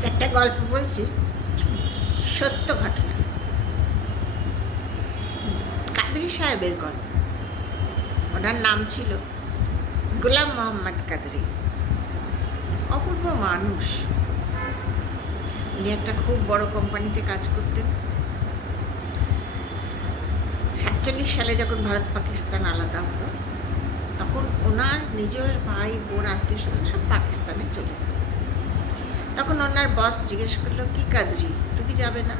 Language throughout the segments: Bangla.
আজ একটা গল্প বলছি, সত্য ঘটনা। কাদরি সাহেবের গল্প। ওনার নাম ছিল গোলাম মোহাম্মদ কাদরি। অপূর্ব মানুষ। উনি একটা খুব বড় কোম্পানিতে কাজ করতেন। 47 সালে যখন ভারত পাকিস্তান আলাদা হলো, তখন ওনার নিজের ভাই বোন আত্মীয় স্বজন সব পাকিস্তানে চলে গেল। তখন ওনার বস জিজ্ঞেস করলো, কি কাদরি, তুমি যাবে না?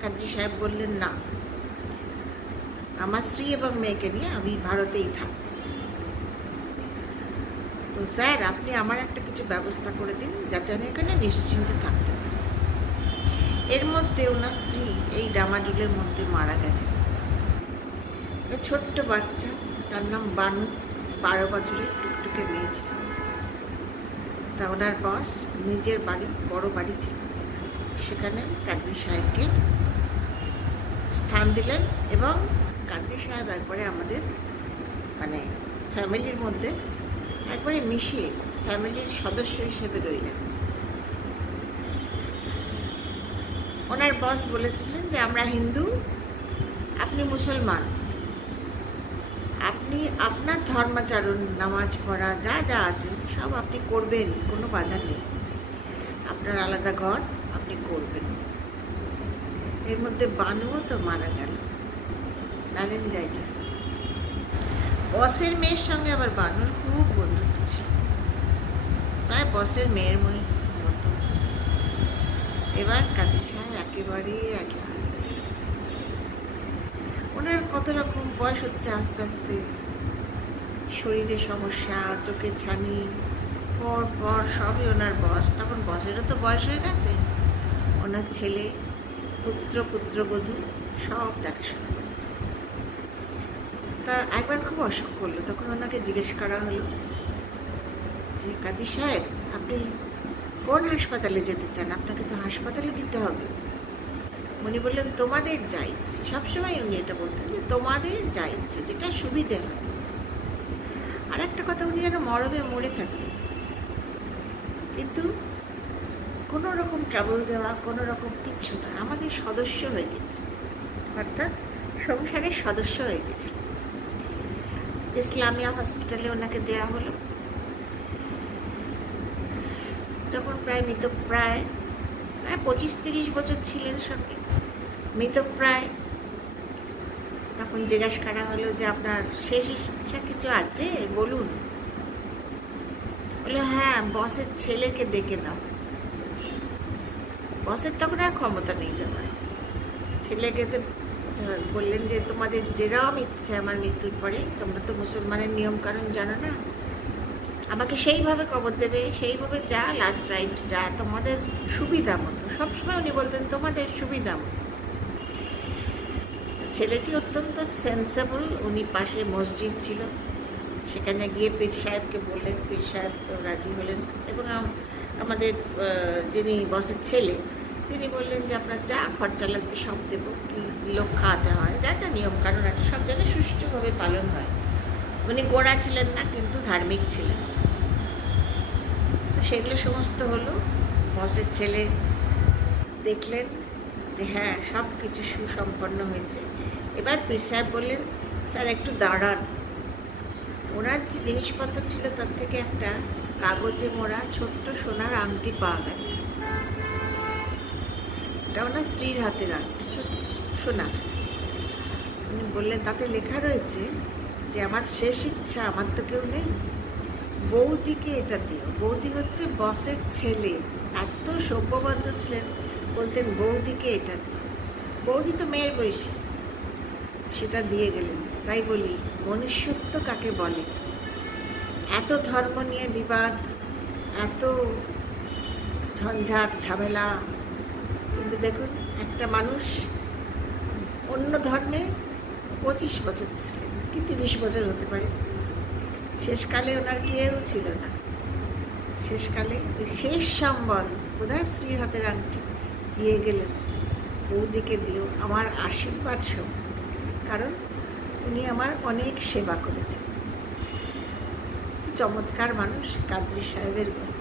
কাদরি সাহেব বললেন, না, আমার স্ত্রী এবং মেয়েকে নিয়ে আমি ভারতেই থাকব। তো স্যার, আপনি আমার একটা কিছু ব্যবস্থা করে দিন যাতে আমি এখানে নিশ্চিন্তে থাকতে পারি। এর মধ্যে ওনার স্ত্রী এই ডামাডুলের মধ্যে মারা গেছে। ছোট্ট বাচ্চা, তার নাম বানু, 12 বছরের টুকটুকে মেয়ে ছিল। তা ওনার বস নিজের বাড়ি, বড় বাড়ি ছিল, সেখানে কাদরি সাহেবকে স্থান দিলেন এবং কাদরি সাহেব একবারে আমাদের ফ্যামিলির মধ্যে একবারে মিশিয়ে ফ্যামিলির সদস্য হিসেবে রইলেন। ওনার বস বলেছিলেন যে আমরা হিন্দু, আপনি মুসলমান, আপনি আপনার ধর্মাচরণ, নামাজ পড়া যা যা আছে সব আপনি করবেন, কোনো বাধা নেই। আপনার আলাদা ঘর, আপনি করবেন। এর মধ্যে বানুও তো মারা গেল, ম্যারেঞ্জাইটিস। বসের মেয়ের সঙ্গে আবার বানুর খুব বন্ধুত্ব ছিল, প্রায় বসের মেয়ের মতো। এবার কাদের সাহেব একেবারেই একলা। ওনার কত রকম বয়স হচ্ছে আস্তে আস্তে, শরীরে সমস্যা, চোখে ছানি, পর পর সবই ওনার বস। তখন বসেরও তো বয়স হয়ে গেছে। ওনার ছেলে, পুত্রবধূ সব দেখাশোনা করত। তা একবার খুব অসুখ করলো, তখন ওনাকে জিজ্ঞেস করা হলো যে কাজী সাহেব, আপনি কোন হাসপাতালে যেতে চান? আপনাকে তো হাসপাতালে দিতে হবে। উনি বললেন, তোমাদের যা ইচ্ছে। সবসময় উনি এটা বলতেন যে তোমাদের যা ইচ্ছে, যেটা সুবিধে হয়। আর একটা কথা, উনি যেন মরমে মরে থাকতেন, কিন্তু কোনো রকম ট্রাবল দেওয়া, কোনো রকম কিচ্ছু না, আমাদের সদস্য হয়ে গেছে, অর্থাৎ সংসারের সদস্য হয়ে গেছে। ইসলামিয়া হসপিটালে ওনাকে দেওয়া হলো। যখন প্রায় মৃতপ্রায় 25-30 বছর ছিলেন সঙ্গে, মৃতপ্রায়, তখন জিজ্ঞাসা করা হলো যে আপনার শেষ ইচ্ছা কিছু আছে, বলুন। বললো, হ্যাঁ, বসের ছেলেকে ডেকে দাও। বসের তখন আর ক্ষমতা নেই যাওয়ার। ছেলেকে বললেন যে তোমাদের যেরকম ইচ্ছে আমার মৃত্যুর পরে, তোমরা তো মুসলমানের নিয়ম কানুন জানো না, আমাকে সেইভাবে কবর দেবে, সেইভাবে যা লাস্ট রাইট, যা তোমাদের সুবিধা মতো। সবসময় উনি বলতেন তোমাদের সুবিধা মতো। ছেলেটি অত্যন্ত সেন্সেবল। উনি পাশে মসজিদ ছিল, সেখানে গিয়ে পীর সাহেবকে বললেন। পীর সাহেব তো রাজি হলেন এবং আমাদের যিনি বসের ছেলে, তিনি বললেন যে আপনার যা খরচা লাগবে সব দেবো, কি লোক খাওয়াতে হয়, যা যা নিয়ম কানুন আছে সব যেন সুষ্ঠুভাবে পালন হয়। উনি গোঁড়া ছিলেন না, কিন্তু ধার্মিক ছিলেন। তো সেগুলো সমস্ত হলো। বসের ছেলে দেখলেন যে হ্যাঁ, সব কিছু সুসম্পন্ন হয়েছে। এবার পীর সাহেব বললেন, স্যার একটু দাঁড়ান। ওনার যে জিনিসপত্র ছিল তার থেকে একটা কাগজে মোড়া ছোট্ট সোনার আংটি পাওয়া গেছে। এটা ওনার স্ত্রীর হাতের আংটি, ছোট সোনার। উনি বললেন, তাতে লেখা রয়েছে যে আমার শেষ ইচ্ছা, আমার তো কেউ নেই, বৌদিকে এটা দিও। বৌদি হচ্ছে বসের ছেলে, এত সভ্যভদ্র ছিলেন, বলতেন বৌদিকে এটা দিও। বৌদি তো মেয়ের বয়সী, সেটা দিয়ে গেলেন। তাই বলি, মনুষ্যত্ব কাকে বলে? এত ধর্ম নিয়ে বিবাদ, এত ঝঞ্ঝাট ঝামেলা, কিন্তু দেখুন একটা মানুষ অন্য ধর্মে 25 বছর ছিলেন, কি 30 বছর হতে পারে। শেষকালে ওনার কেউ ছিল না। শেষকালে ওই শেষ সম্বল বোধহয় স্ত্রীর হাতের আংটি দিয়ে গেলেন, বৌদিকে দিও, আমার আশীর্বাদ সব, কারণ উনি আমার অনেক সেবা করেছেন। চমৎকার মানুষ কাদরি সাহেবের গল্প।